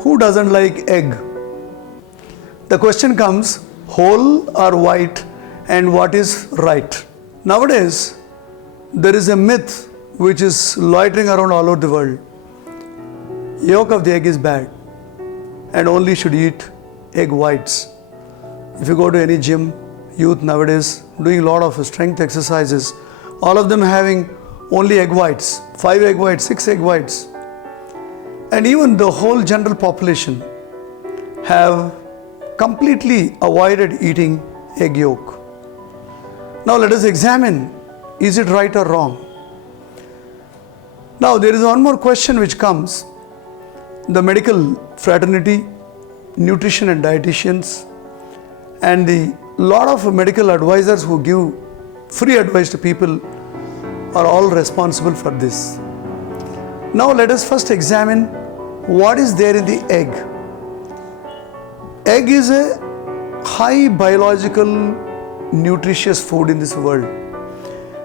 Who doesn't like egg? The question comes, whole or white, and what is right? Nowadays, there is a myth which is loitering around all over the world. Yolk of the egg is bad and only should eat egg whites. If you go to any gym, youth nowadays doing a lot of strength exercises, all of them having only egg whites, 5 egg whites, 6 egg whites. And even the whole general population have completely avoided eating egg yolk. Now let us examine, is it right or wrong? Now there is one more question which comes. The medical fraternity, nutrition and dietitians, and the lot of medical advisors who give free advice to people are all responsible for this. Now let us first examine what is there in the egg. Egg is a high biological nutritious food in this world.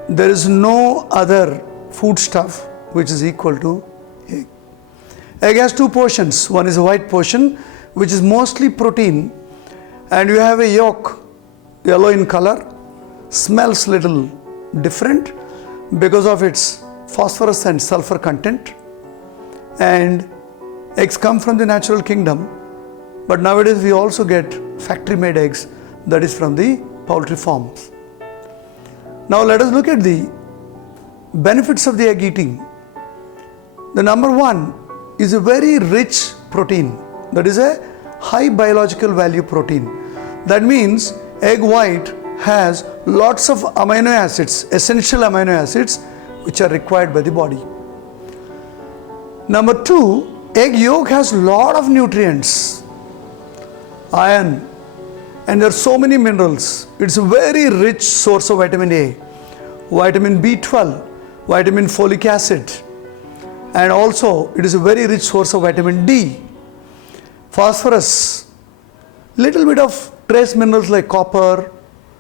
There is no other food stuff which is equal to egg. Egg has 2 portions. One is a white portion which is mostly protein, and you have a yolk, yellow in color, smells little different because of its phosphorus and sulfur content. And eggs come from the natural kingdom, but nowadays we also get factory made eggs, that is from the poultry farms. Now let us look at the benefits of the egg eating. The number 1 is a very rich protein, that is a high biological value protein. That means egg white has lots of amino acids, essential amino acids which are required by the body. Number 2, egg yolk has lot of nutrients, iron, and there are so many minerals. It's a very rich source of vitamin A, vitamin B12, vitamin folic acid, and also it is a very rich source of vitamin D, phosphorus, little bit of trace minerals like copper,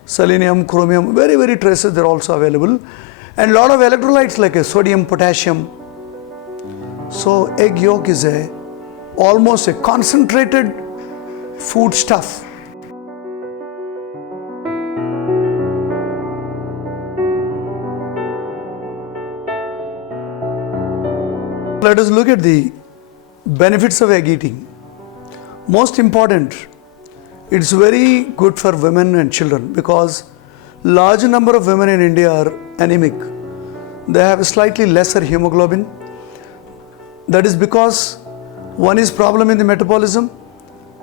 selenium, chromium, very traces they're also available, and lot of electrolytes like sodium, potassium. So egg yolk is almost a concentrated food stuff. Let us look at the benefits of egg eating. Most important, it's very good for women and children because large number of women in India are anemic. They have a slightly lesser hemoglobin. That is because one is problem in the metabolism.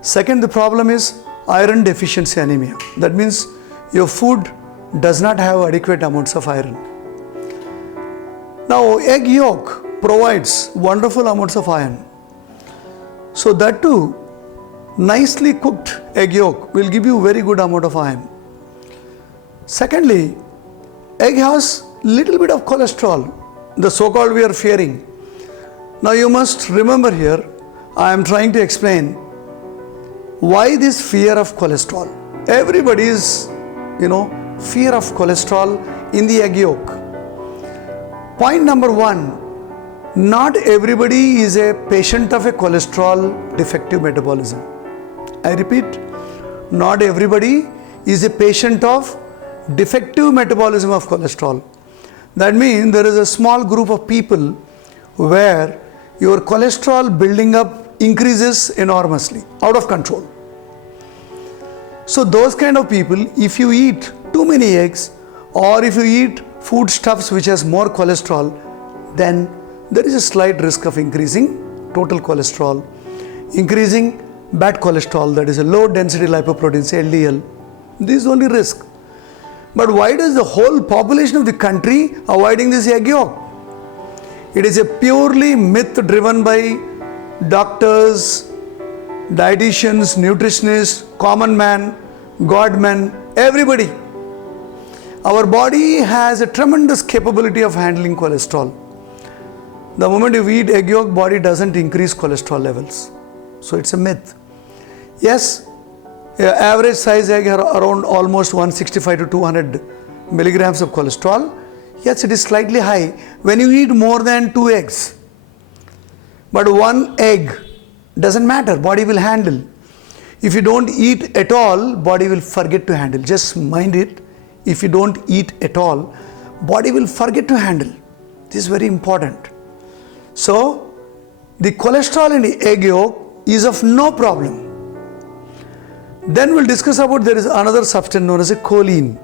Second, the problem is iron deficiency anemia. That means your food does not have adequate amounts of iron. Now egg yolk provides wonderful amounts of iron. So that too, nicely cooked egg yolk will give you very good amount of iron. Secondly, egg has little bit of cholesterol, the so-called we are fearing. Now you must remember here, I am trying to explain why this fear of cholesterol. Everybody is, fear of cholesterol in the egg yolk. Point number 1, not everybody is a patient of a cholesterol defective metabolism. I repeat, not everybody is a patient of defective metabolism of cholesterol. That means there is a small group of people where your cholesterol building up increases enormously, out of control. So those kind of people, if you eat too many eggs or if you eat foodstuffs which has more cholesterol, then there is a slight risk of increasing total cholesterol, increasing bad cholesterol, that is a low density lipoproteins, LDL. This is only risk. But why does the whole population of the country avoiding this egg yolk? It is a purely myth driven by doctors, dietitians, nutritionists, common man, God man, everybody. Our body has a tremendous capability of handling cholesterol. The moment you eat egg yolk, body doesn't increase cholesterol levels. So it's a myth. Yes, average size egg around almost 165 to 200 milligrams of cholesterol. Yes, it is slightly high when you eat more than 2 eggs. But 1 egg doesn't matter, body will handle. If you don't eat at all, body will forget to handle. Just mind it. If you don't eat at all, body will forget to handle. This is very important. So, the cholesterol in the egg yolk is of no problem. Then we'll discuss about there is another substance known as a choline.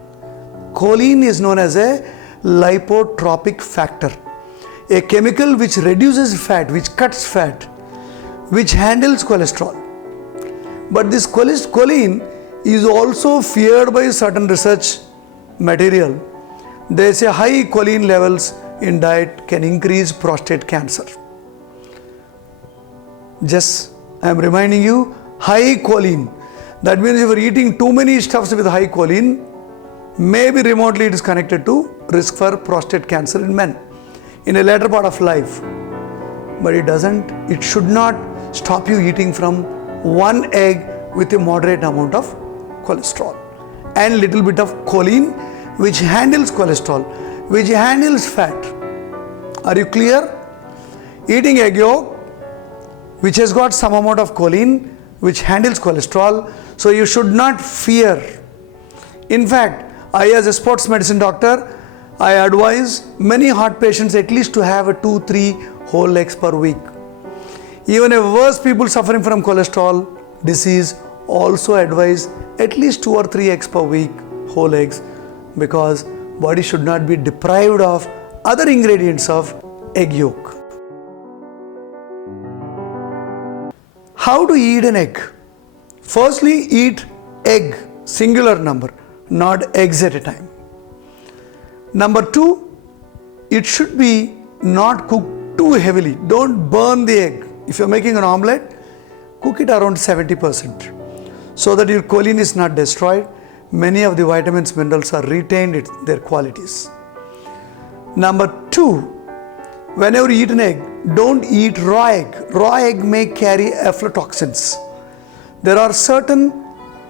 Choline is known as a lipotropic factor, a chemical which reduces fat, which cuts fat, which handles cholesterol. But this choline is also feared by certain research material. They say high choline levels in diet can increase prostate cancer. Just I am reminding you, high choline. That means if you are eating too many stuffs with high choline, maybe remotely it is connected to risk for prostate cancer in men in a later part of life. But it should not stop you eating from one egg with a moderate amount of cholesterol and little bit of choline, which handles cholesterol, which handles fat. Are you clear? Eating egg yolk, which has got some amount of choline, which handles cholesterol, so you should not fear. In fact, I as a sports medicine doctor, I advise many heart patients at least to have 2-3 whole eggs per week. Even a worse people suffering from cholesterol disease also advise at least 2 or 3 eggs per week, whole eggs, because body should not be deprived of other ingredients of egg yolk. How to eat an egg? Firstly, eat egg, singular number, not eggs at a time. Number 2, it should be not cooked too heavily. Don't burn the egg. If you're making an omelette, cook it around 70% so that your choline is not destroyed. Many of the vitamins, minerals are retained in their qualities. Number 2, whenever you eat an egg, don't eat raw egg. Raw egg may carry aflatoxins. There are certain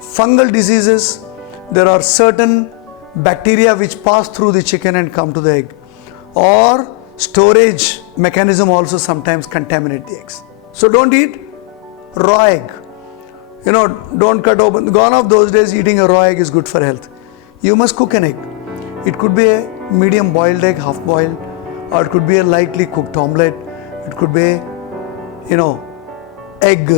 fungal diseases, there are certain bacteria which pass through the chicken and come to the egg, or storage mechanism also sometimes contaminate the eggs. So don't eat raw egg. Don't cut open. Gone off those days, eating a raw egg is good for health. You must cook an egg. It could be a medium boiled egg, half boiled, or it could be a lightly cooked omelette. It could be egg,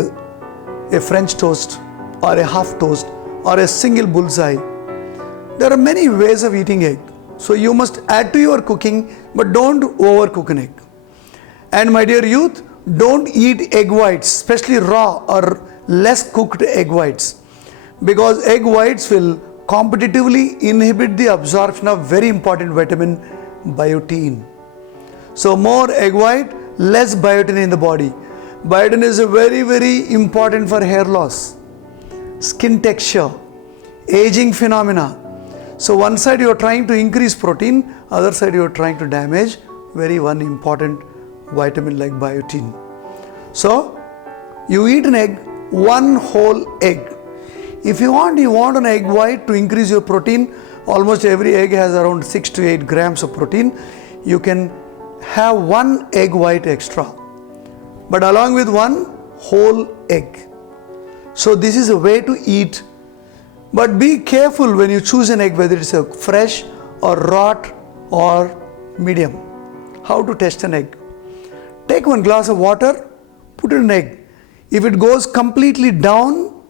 a French toast, or a half toast, or a single bullseye. There are many ways of eating egg. So you must add to your cooking, but don't overcook an egg. And my dear youth, don't eat egg whites, especially raw or less cooked egg whites, because egg whites will competitively inhibit the absorption of very important vitamin biotin. So more egg white, less biotin in the body. Biotin is very, very important for hair loss, skin texture, aging phenomena. So one side you are trying to increase protein, other side you are trying to damage one important vitamin like biotin. So you eat an egg, one whole egg. If you want an egg white to increase your protein, almost every egg has around 6 to 8 grams of protein. You can have one egg white extra, but along with one whole egg. So this is a way to eat. But be careful when you choose an egg, whether it's a fresh or raw or medium. How to test an egg? Take one glass of water, put in an egg. If it goes completely down,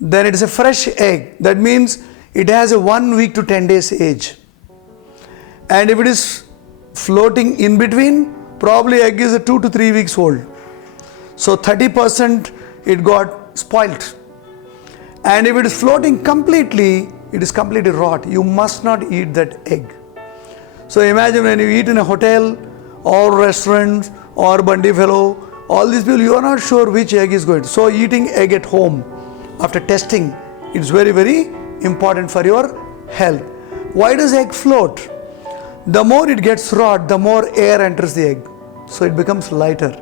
then it is a fresh egg. That means it has a 1 week to 10 days age. And if it is floating in between, probably egg is 2 to 3 weeks old. So 30% it got spoilt. And if it is floating completely, it is completely rot. You must not eat that egg. So imagine when you eat in a hotel or restaurant or Bundy Fellow, all these people, you are not sure which egg is going. So eating egg at home after testing, it's very, very important for your health. Why does egg float? The more it gets rot, the more air enters the egg. So it becomes lighter.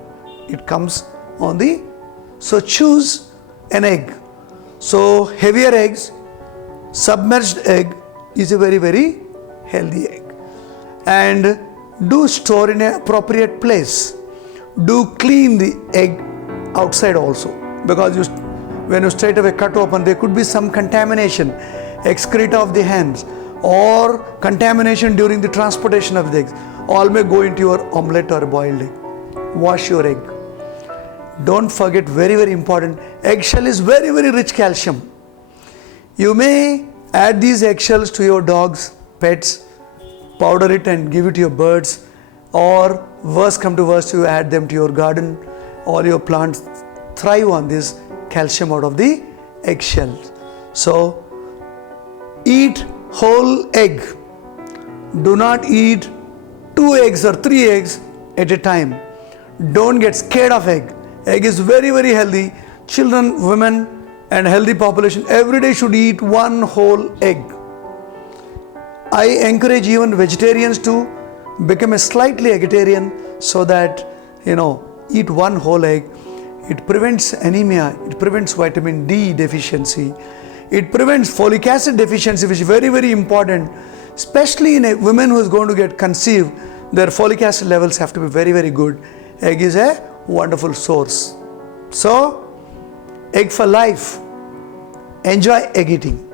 It comes on the, so choose an egg. So heavier eggs, submerged egg is a very, very healthy egg. And do store in an appropriate place. Do clean the egg outside also, because when you straight away cut open, there could be some contamination, excreta of the hands, or contamination during the transportation of the eggs. All may go into your omelette or boiled egg. Wash your egg. Don't forget, very, very important, eggshell is very, very rich calcium. You may add these eggshells to your dogs, pets, powder it and give it to your birds, or worst come to worst, you add them to your garden. All your plants thrive on this calcium out of the eggshells. So eat whole egg. Do not eat 2 eggs or 3 eggs at a time. Don't get scared of egg. Egg is very, very healthy. Children, women and healthy population every day should eat 1 whole egg. I encourage even vegetarians to become a slightly vegetarian, so that eat 1 whole egg. It prevents anemia, it prevents vitamin D deficiency, it prevents folic acid deficiency, which is very, very important, especially in a woman who is going to get conceived. Their folic acid levels have to be very, very good. Egg is a wonderful source. So, egg for life. Enjoy egg eating.